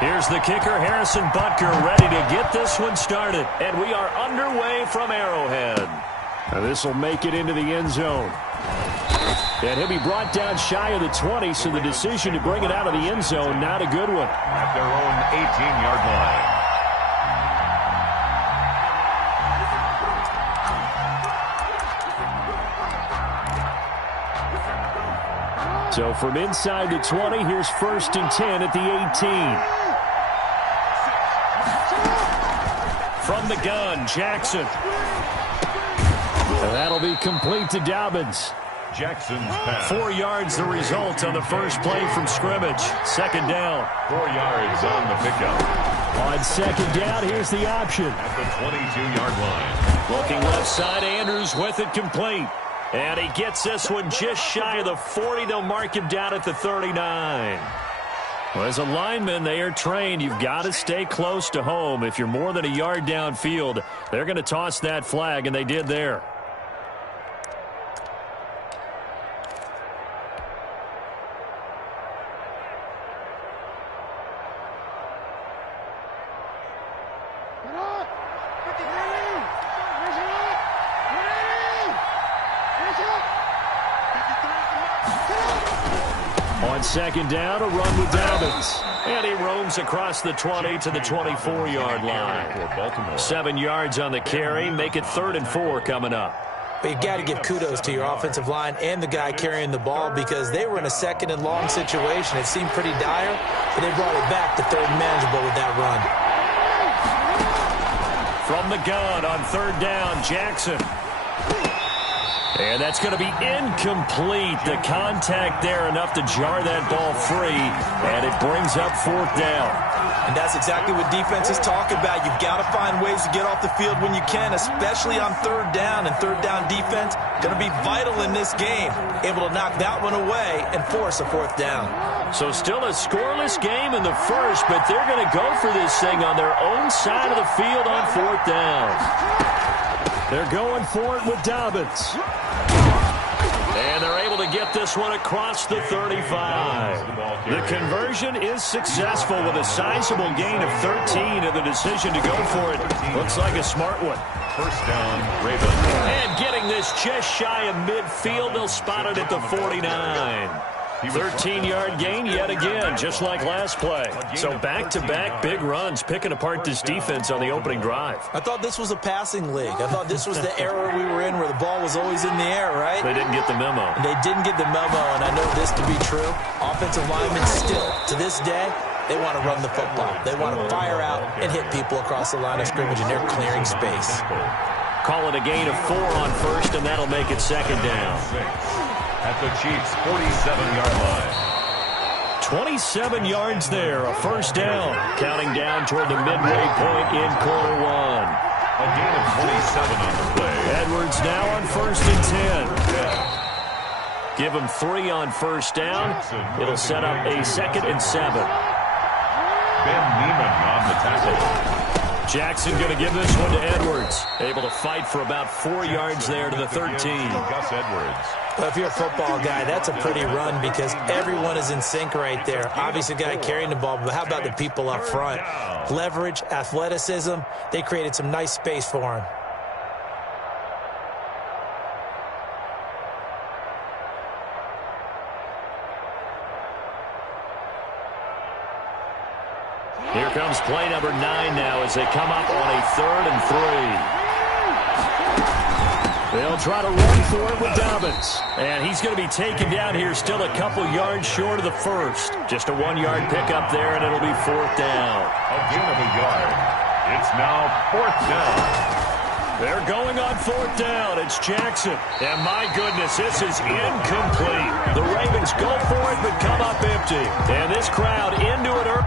Here's the kicker, Harrison Butker, ready to get this one started. And we are underway from Arrowhead. Now this will make it into the end zone. And he'll be brought down shy of the 20, so the decision to bring it out of the end zone, not a good one. At their own 18-yard line. So from inside the 20, here's 1st and 10 at the 18. From the gun, Jackson. And that'll be complete to Dobbins. Jackson's pass. 4 yards the result on the first play from scrimmage. 2nd down. 4 yards on the pickup. On 2nd down, here's the option. At the 22-yard line. Looking left side, Andrews with it complete. And he gets this one just shy of the 40. They'll mark him down at the 39. Well, as a lineman, they are trained. You've got to stay close to home. If you're more than a yard downfield, they're going to toss that flag, and they did there. On 2nd down, a run with Dobbins. And he roams across the 20 to the 24-yard line. 7 yards on the carry. Make it 3rd and 4 coming up. But you've got to give kudos to your offensive line and the guy carrying the ball because they were in a 2nd and long situation. It seemed pretty dire, but they brought it back to 3rd and manageable with that run. From the gun on 3rd down, Jackson. And that's going to be incomplete. The contact there enough to jar that ball free, and it brings up 4th down. And that's exactly what defenses talk about. You've got to find ways to get off the field when you can, especially on 3rd down. And 3rd down defense going to be vital in this game. Able to knock that one away and force a 4th down. So still a scoreless game in the first, but they're going to go for this thing on their own side of the field on 4th down. They're going for it with Dobbins. And they're able to get this one across the 35. The conversion is successful with a sizable gain of 13, and the decision to go for it looks like a smart one. 1st down, Ravens. And getting this just shy of midfield, they'll spot it at the 49. 13-yard gain yet again, just like last play. So back-to-back big runs, picking apart this defense on the opening drive. I thought this was a passing league. I thought this was the era we were in where the ball was always in the air, right? They didn't get the memo. And they didn't get the memo, and I know this to be true. Offensive linemen still, to this day, they want to run the football. They want to fire out and hit people across the line of scrimmage, and they're clearing space. Call it a gain of 4 on 1st, and that'll make it 2nd down. At the Chiefs' 47-yard line. 27 yards there, a 1st down. Counting down toward the midway point in quarter 1. A gain of 27 on the play. Edwards now on 1st and 10. Give him 3 on 1st down. It'll set up a 2nd and 7. Ben Neiman on the tackle. Jackson going to give this one to Edwards. Able to fight for about 4 yards there to the 13. Gus Edwards. Well, if you're a football guy, that's a pretty run because everyone is in sync right there. Obviously, the guy carrying the ball, but how about the people up front? Leverage, athleticism, they created some nice space for him. Here comes play number 9 now as they come up on a 3rd and 3. They'll try to run for it with Dobbins. And he's going to be taken down here still a couple yards short of the 1st. Just a 1-yard pickup there, and it'll be 4th down. A gain of a yard. It's now 4th down. They're going on 4th down. It's Jackson. And my goodness, this is incomplete. The Ravens go for it but come up empty. And this crowd into it early.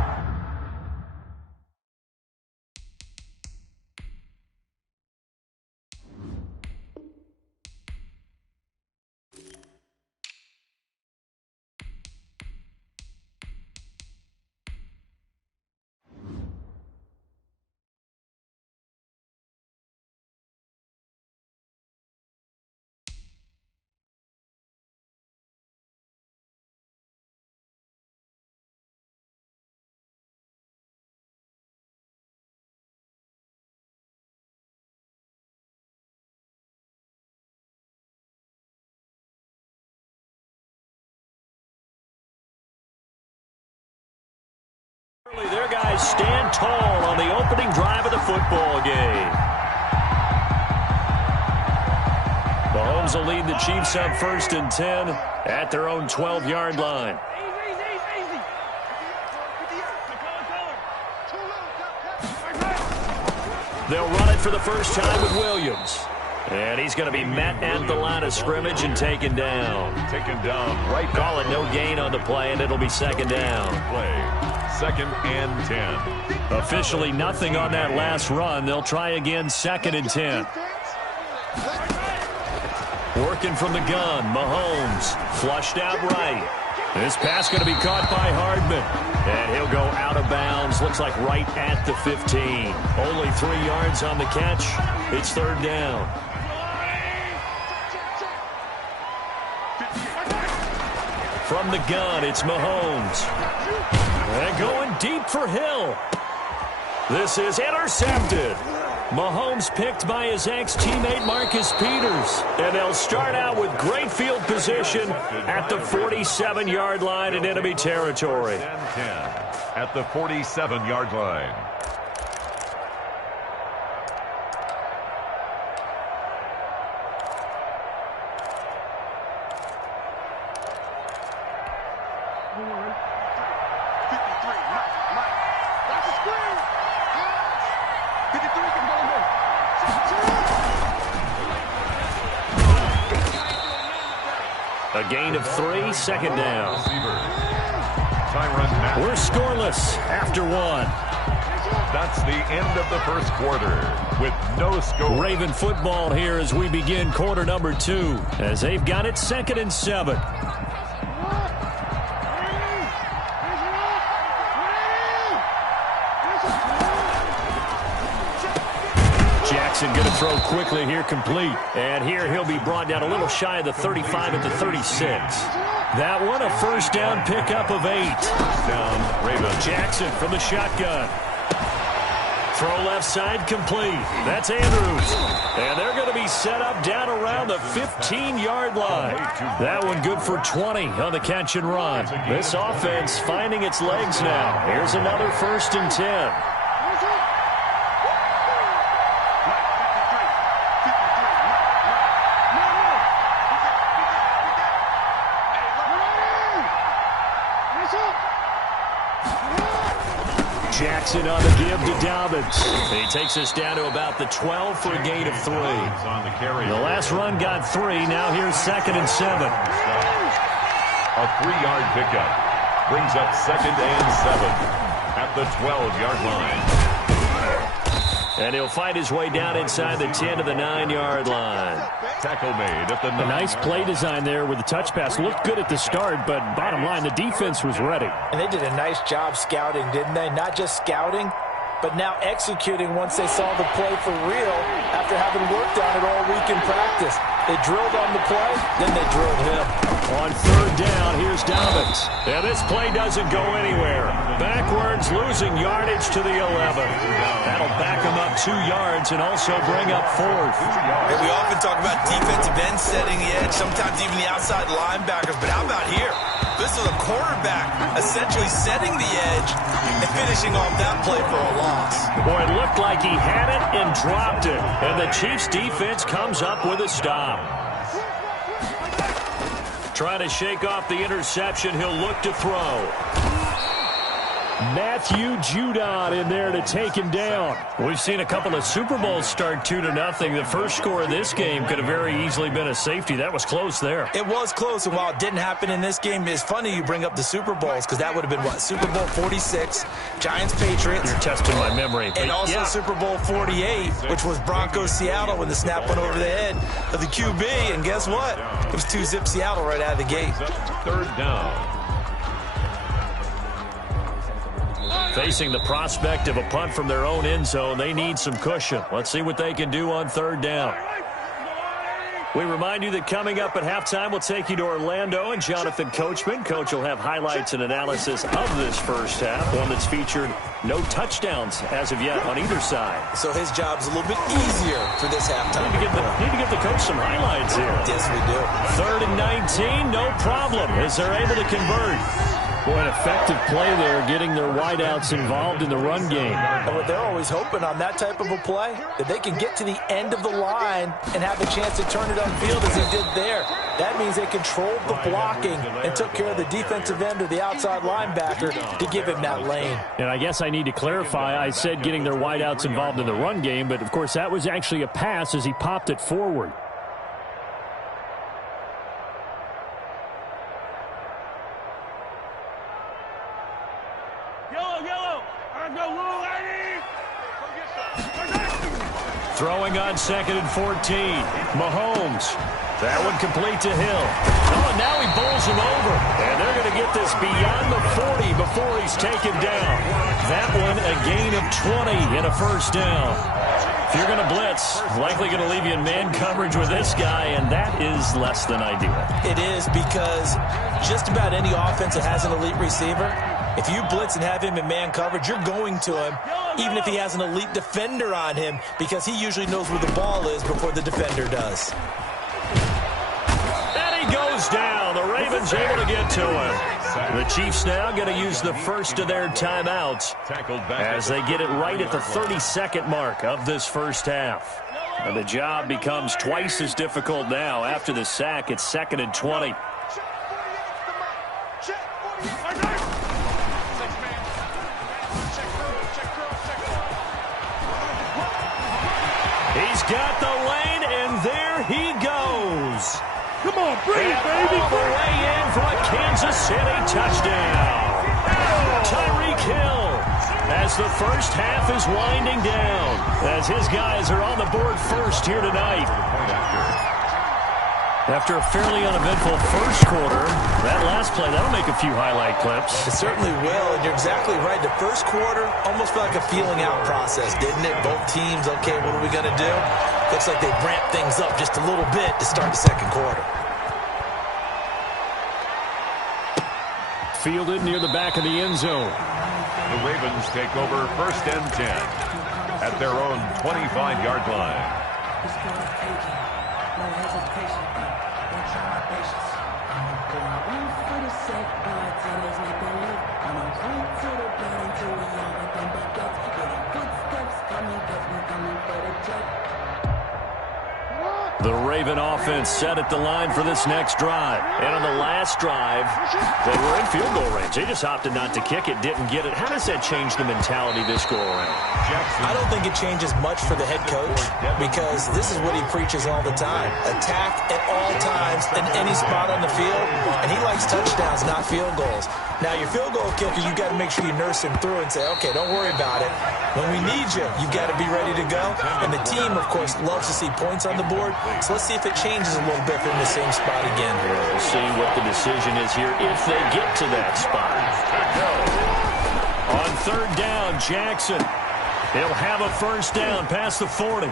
Their guys stand tall on the opening drive of the football game. Mahomes will lead the Chiefs up 1st and 10 at their own 12-yard line. They'll run it for the first time with Williams. And he's going to be met at the line of scrimmage and taken down. Taken down right. Call it no gain on the play, and it'll be 2nd down. Play. 2nd and 10. Officially nothing on that last run. They'll try again, 2nd and 10. Working from the gun, Mahomes flushed out right. This pass going to be caught by Hardman. And he'll go out of bounds. Looks like right at the 15. Only 3 yards on the catch. It's 3rd down. From the gun, it's Mahomes. And going deep for Hill. This is intercepted. Mahomes picked by his ex-teammate Marcus Peters. And they'll start out with great field position at the 47-yard line in enemy territory. 10 at the 47-yard line. A gain of 3, 2nd down. We're scoreless after 1. That's the end of the first quarter with no score. Raven football here as we begin quarter number 2, as they've got it 2nd and 7. Jackson going to throw quickly here, complete. And here he'll be brought down a little shy of the 35 at the 36. That one a first down pickup of 8. Down, Raven. Jackson from the shotgun. Throw left side complete. That's Andrews. And they're going to be set up down around the 15-yard line. That one good for 20 on the catch and run. This offense finding its legs now. Here's another 1st and 10. Jackson on the give to Dobbins. He takes us down to about the 12 for a gain of 3. The last run got 3. Now here's 2nd and 7. A 3-yard pickup brings up 2nd and 7 at the 12-yard line. And he'll fight his way down inside the 10 to the 9-yard line. Tackle made at the 9. A nice play design there with the touch pass. Looked good at the start, but bottom line, the defense was ready. And they did a nice job scouting, didn't they? Not just scouting, but now executing once they saw the play for real after having worked on it all week in practice. They drilled on the play, then they drilled him. On 3rd down, here's Dobbins. And this play doesn't go anywhere. Backwards, losing yardage to the 11. That'll back him up 2 yards and also bring up 4th. And we often talk about defensive ends setting the edge, sometimes even the outside linebackers. But how about here? This is a quarterback essentially setting the edge and finishing off that play for a loss. Boy, it looked like he had it and dropped it. And the Chiefs defense comes up with a stop. Trying to shake off the interception. He'll look to throw. Matthew Judon in there to take him down. We've seen a couple of Super Bowls start 2-0. The first score of this game could have very easily been a safety. That was close there. It was close, and while it didn't happen in this game, it's funny you bring up the Super Bowls because that would have been, what, Super Bowl 46, Giants-Patriots. You're testing my memory. And also Super Bowl 48, which was Broncos-Seattle when the snap went over the head of the QB. And guess what? It was 2-zip Seattle right out of the gate. 3rd down. Facing the prospect of a punt from their own end zone, they need some cushion. Let's see what they can do on 3rd down. We remind you that coming up at halftime, we'll take you to Orlando and Jonathan Coachman. Coach will have highlights and analysis of this first half, one that's featured no touchdowns as of yet on either side. So his job's a little bit easier for this halftime. Need to give the coach some highlights here. Yes, we do. 3rd and 19, no problem, as they're able to convert. Boy, an effective play there, getting their wideouts involved in the run game. And what they're always hoping on that type of a play, that they can get to the end of the line and have a chance to turn it upfield as he did there. That means they controlled the blocking and took care of the defensive end or the outside linebacker to give him that lane. And I guess I need to clarify, I said getting their wideouts involved in the run game, but of course that was actually a pass as he popped it forward. Throwing on 2nd and 14. Mahomes. That one complete to Hill. Oh, and now he bowls him over. And they're going to get this beyond the 40 before he's taken down. That one a gain of 20 and a first down. If you're going to blitz, likely going to leave you in man coverage with this guy, and that is less than ideal. It is, because just about any offense that has an elite receiver, if you blitz and have him in man coverage, you're going to him, even if he has an elite defender on him, because he usually knows where the ball is before the defender does. And he goes down. The Ravens able to get to him. The Chiefs now going to use the first of their timeouts as they get it right at the 32nd mark of this first half. And the job becomes twice as difficult now after the sack. It's 2nd and 20. He's got the lane, and there he goes. Come on, bring it, baby. All the way in for a Kansas City touchdown. Tyreek Hill, as the first half is winding down, as his guys are on the board first here tonight. After a fairly uneventful first quarter, that last play, that'll make a few highlight clips. It certainly will, and you're exactly right. The first quarter almost felt like a feeling out process, didn't it? Both teams, okay, what are we going to do? Looks like they ramped things up just a little bit to start the second quarter. Fielded near the back of the end zone. The Ravens take over 1st and 10 at their own 25-yard line. The Raven offense set at the line for this next drive. And on the last drive, they were in field goal range. They just opted not to kick it, didn't get it. How does that change the mentality this go around? I don't think it changes much for the head coach, because this is what he preaches all the time. Attack at all times in any spot on the field, and he likes touchdowns, not field goals. Now, your field goal kicker, you've got to make sure you nurse him through and say, okay, don't worry about it. When we need you, you've got to be ready to go. And the team, of course, loves to see points on the board. So let's see if it changes a little bit from the same spot again. We'll see what the decision is here if they get to that spot. On 3rd down, Jackson. He'll have a first down past the 40.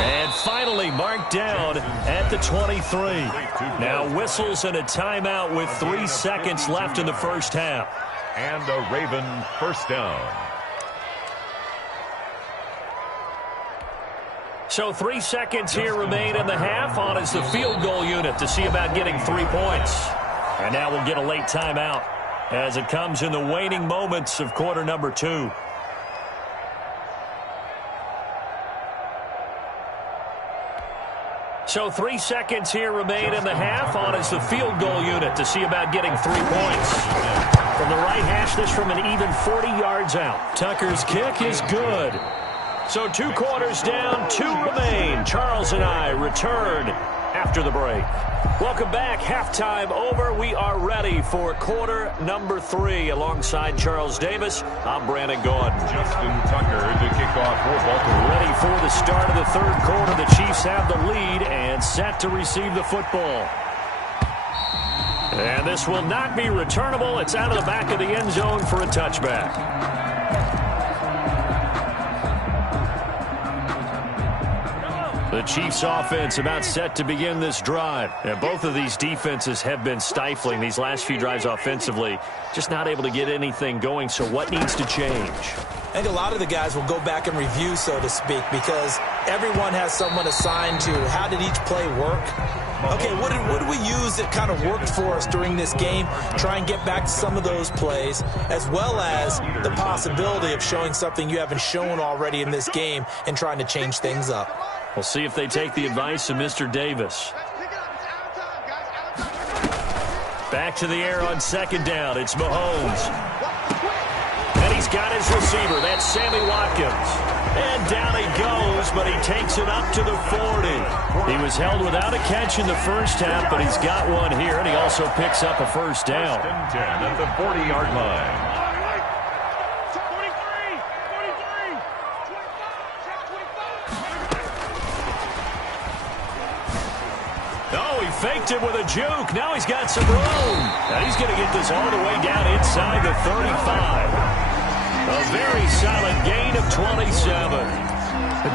And finally marked down at the 23. Now whistles and a timeout with 3 seconds left in the first half. And a Raven first down. So 3 seconds here remain in the half. On is the field goal unit to see about getting 3 points. And now we'll get a late timeout as it comes in the waning moments of quarter number 2. So 3 seconds here remain in the half. On is the field goal unit to see about getting 3 points. From the right hash, this from an even 40 yards out. Tucker's kick is good. So 2 quarters down, 2 remain. Charles and I return after the break. Welcome back. Halftime over. We are ready for quarter number 3. Alongside Charles Davis, I'm Brandon Gordon. Justin Tucker to kick off for Baltimore. Ready for the start of the 3rd quarter. The Chiefs have the lead and set to receive the football. And this will not be returnable. It's out of the back of the end zone for a touchback. The Chiefs offense about set to begin this drive. And both of these defenses have been stifling these last few drives offensively. Just not able to get anything going. So what needs to change? I think a lot of the guys will go back and review, so to speak, because everyone has someone assigned to how did each play work. Okay, what did we use that kind of worked for us during this game? Try and get back to some of those plays, as well as the possibility of showing something you haven't shown already in this game and trying to change things up. We'll see if they take the advice of Mr. Davis. Back to the air on second down. It's Mahomes. And he's got his receiver. That's Sammy Watkins. And down he goes, but he takes it up to the 40. He was held without a catch in the first half, but he's got one here, and he also picks up a first down. 10 at the 40-yard line. Faked it with a juke. Now he's got some room. And he's going to get this all the way down inside the 35. A very solid gain of 27.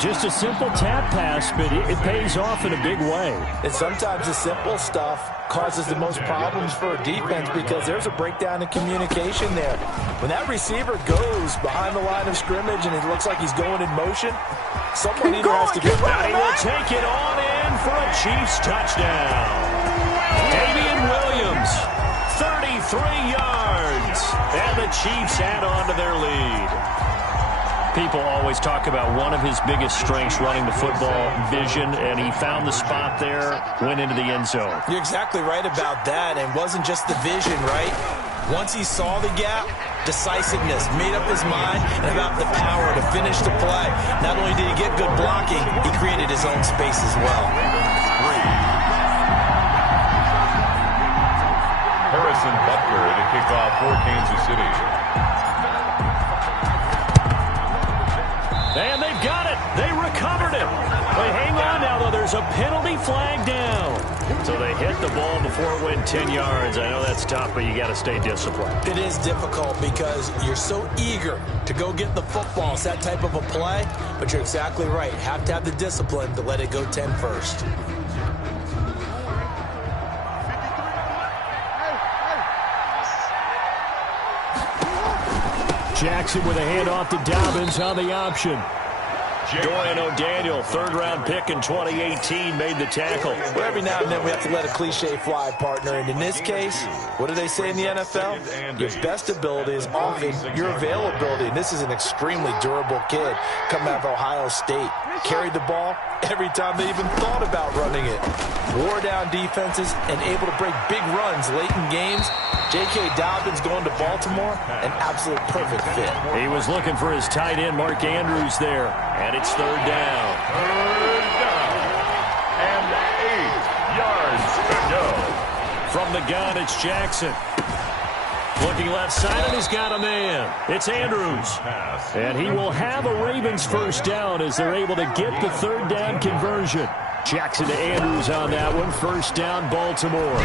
Just a simple tap pass, but it pays off in a big way. And sometimes the simple stuff causes the most problems for a defense because there's a breakdown in communication there. When that receiver goes behind the line of scrimmage and it looks like he's going in motion, someone either has to get ready. He will take it on in for a Chiefs touchdown. Damian Williams, 33 yards. And the Chiefs add on to their lead. People always talk about one of his biggest strengths running the football, vision, and he found the spot there, went into the end zone. You're exactly right about that, and it wasn't just the vision, right? Once he saw the gap, decisiveness, made up his mind, and about the power to finish the play. Not only did he get good blocking, he created his own space as well. Harrison Butker to kick off for Kansas City. And they've got it. They recovered it. They hang on now, though. There's a penalty flag down. So they hit the ball before it went 10 yards. I know that's tough, but you got to stay disciplined. It is difficult because you're so eager to go get the football. It's that type of a play, but you're exactly right. You have to have the discipline to let it go 10 first. Jackson with a handoff to Dobbins on the option. Dorian O'Daniel, third-round pick in 2018, made the tackle. Well, every now and then we have to let a cliche fly, partner. And in this case, what do they say in the NFL? Your best ability is often your availability. And this is an extremely durable kid coming out of Ohio State. Carried the ball every time they even thought about running it. Wore down defenses and able to break big runs late in games. J.K. Dobbins going to Baltimore, an absolute perfect fit. He was looking for his tight end, Mark Andrews, there. And it's third down. Third down. And 8 yards to go. From the gun, it's Jackson. Looking left side, and he's got a man. It's Andrews. And he will have a Ravens first down as they're able to get the third down conversion. Jackson to Andrews on that one. First down, Baltimore.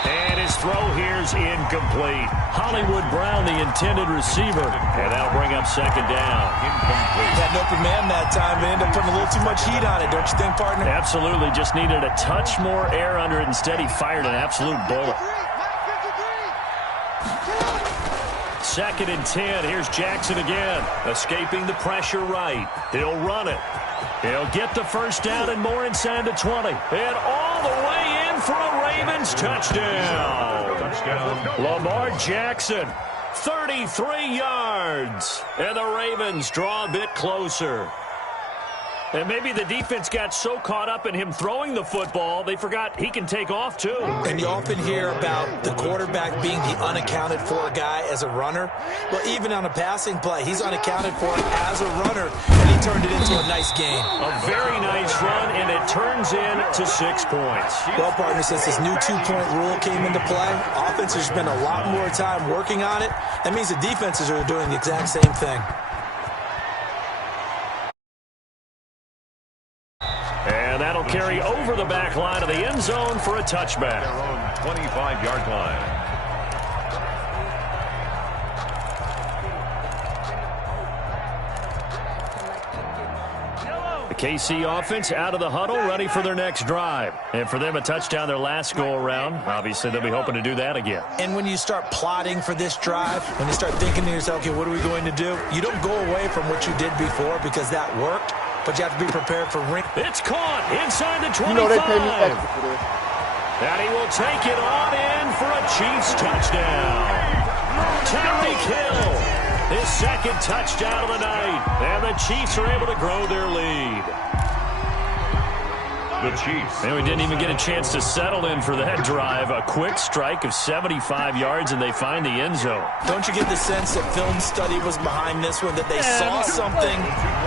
And his throw here's incomplete. Hollywood Brown, the intended receiver. And that'll bring up second down. Incomplete. Had an open man that time. They ended up putting a little too much heat on it, don't you think, partner? Absolutely. Just needed a touch more air under it. Instead, he fired an absolute bullet. Second and 10. Here's Jackson again. Escaping the pressure right. He'll run it. He'll get the first down and more inside the 20. And all the way in for a Ravens touchdown. Lamar Jackson, 33 yards. And the Ravens draw a bit closer. And maybe the defense got so caught up in him throwing the football, they forgot he can take off, too. And you often hear about the quarterback being the unaccounted for guy as a runner. Well, even on a passing play, he's unaccounted for as a runner, and he turned it into a nice game. A very nice run, and it turns into 6 points. Well, partner, since this new two-point rule came into play, offenses spend a lot more time working on it. That means the defenses are doing the exact same thing. And that'll carry over the back line of the end zone for a touchback. Their own 25-yard line. The KC offense out of the huddle, ready for their next drive. And for them, a touchdown their last go-around. Obviously, they'll be hoping to do that again. And when you start plotting for this drive, when you start thinking to yourself, okay, what are we going to do? You don't go away from what you did before because that worked. but you have to be prepared for ring. It's caught inside the 25. You know they pay me extra for this. And he will take it on in for a Chiefs touchdown. Tyreek Hill, his second touchdown of the night. And the Chiefs are able to grow their lead. The Chiefs. And we didn't even get a chance to settle in for that drive. A quick strike of 75 yards, and they find the end zone. Don't you get the sense that film study was behind this one, that they saw something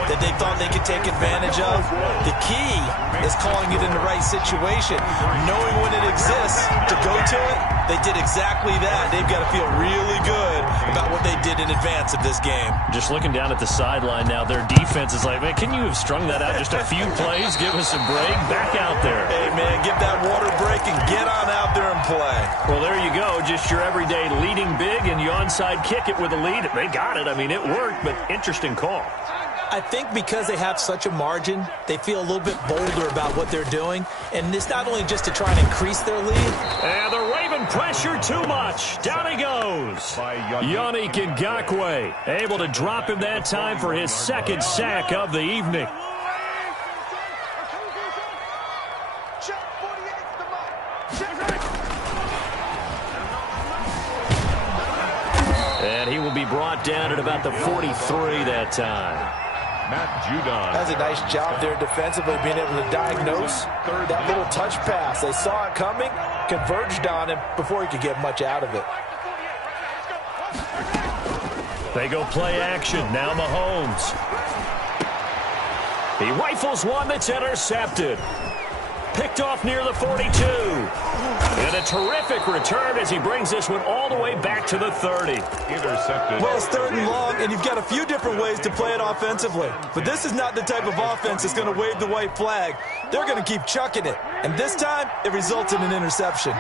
that they thought they could take advantage of? The key is calling it in the right situation, knowing when it exists to go to it. They did exactly that. They've got to feel really good about what they did in advance of this game. Just looking down at the sideline now, their defense is like, man, can you have strung that out just a few plays? Give us a break. Back out there. Hey, man, give that water break and get on out there and play. Well, there you go. Just your everyday leading big, and you onside kick it with a lead. They got it. I mean, it worked, but interesting call. I think because they have such a margin, they feel a little bit bolder about what they're doing. And it's not only just to try and increase their lead. And the Raven pressure too much. Down he goes. Yannick Ngakoue able to drop him that time for his second sack of the evening. And he will be brought down at about the 43 that time. Matt Judon. That's a nice job there defensively, being able to diagnose that little touch pass. They saw it coming, converged on him before he could get much out of it. They go play action. Now Mahomes. He rifles one that's intercepted. Picked off near the 42. And a terrific return as he brings this one all the way back to the 30. Intercepted. Well, it's third and long, and you've got a few different ways to play it offensively. But this is not the type of offense that's going to wave the white flag. They're going to keep chucking it. And this time, it results in an interception.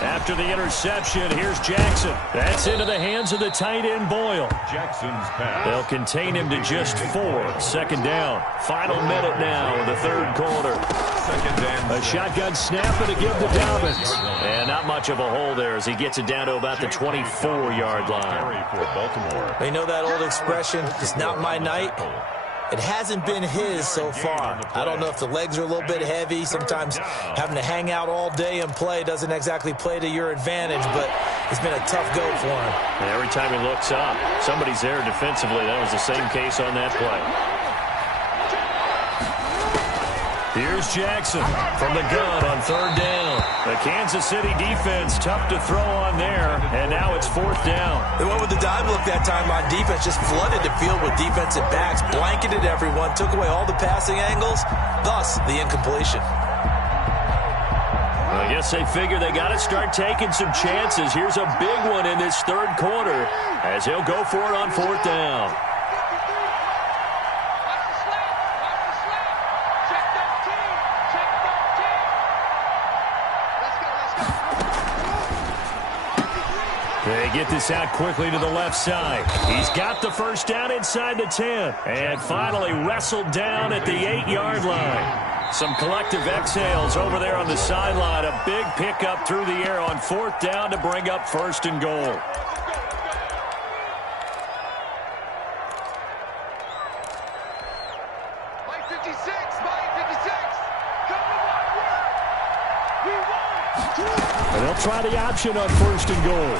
After the interception, here's Jackson. That's into the hands of the tight end Boyle. Jackson's pass. They'll contain him to just 4. Second down. Final minute now in the third quarter. Second and A shotgun snap and a give to Dobbins. And not much of a hole there as he gets it down to about the 24-yard line. for Baltimore. They know that old expression, it's not my night. It hasn't been his so far. I don't know if the legs are a little bit heavy. Sometimes having to hang out all day and play doesn't exactly play to your advantage, but it's been a tough go for him. And every time he looks up, somebody's there defensively. That was the same case on that play. Here's Jackson from the gun on third down. The Kansas City defense tough to throw on there, and now it's fourth down. They went with the dive look that time on defense, just flooded the field with defensive backs, blanketed everyone, took away all the passing angles, thus the incompletion. Well, I guess they figure they got to start taking some chances. Here's a big one in this third quarter as he'll go for it on fourth down. They get this out quickly to the left side. He's got the first down inside the 10. And finally wrestled down at the 8-yard line. Some collective exhales over there on the sideline. A big pickup through the air on fourth down to bring up first and goal. And they'll try the option on first and goal.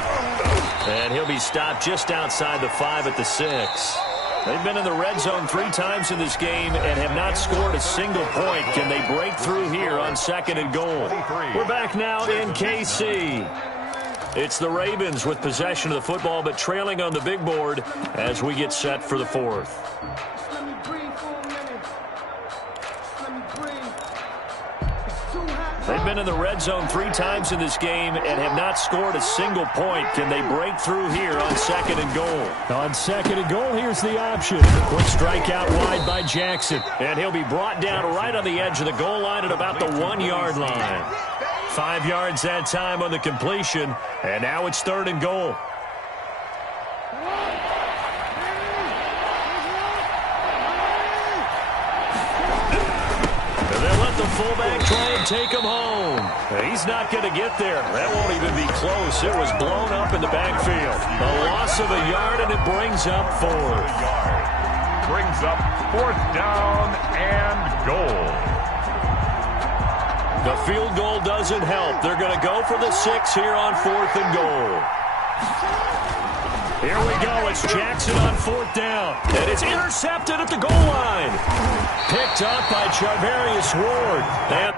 And he'll be stopped just outside the 5 at the 6. They've been in the red zone 3 times in this game and have not scored a single point. Can they break through here on second and goal? We're back now in KC. It's the Ravens with possession of the football, but trailing on the big board as we get set for the fourth. They've been in the red zone 3 times in this game and have not scored a single point. Can they break through here on second and goal? On second and goal, here's the option. Quick strike out wide by Jackson. And he'll be brought down right on the edge of the goal line at about the 1-yard line. 5 yards that time on the completion. And now it's third and goal. fullback try and take him home. He's not going to get there. That won't even be close. It was blown up in the backfield. A loss of a yard, and it brings up 4. Brings up 4th down and goal. The field goal doesn't help. They're going to go for the 6 here on 4th and goal. Here we go. It's Jackson on 4th down. And it's intercepted at the goal line. Picked up by Charvarius Ward. And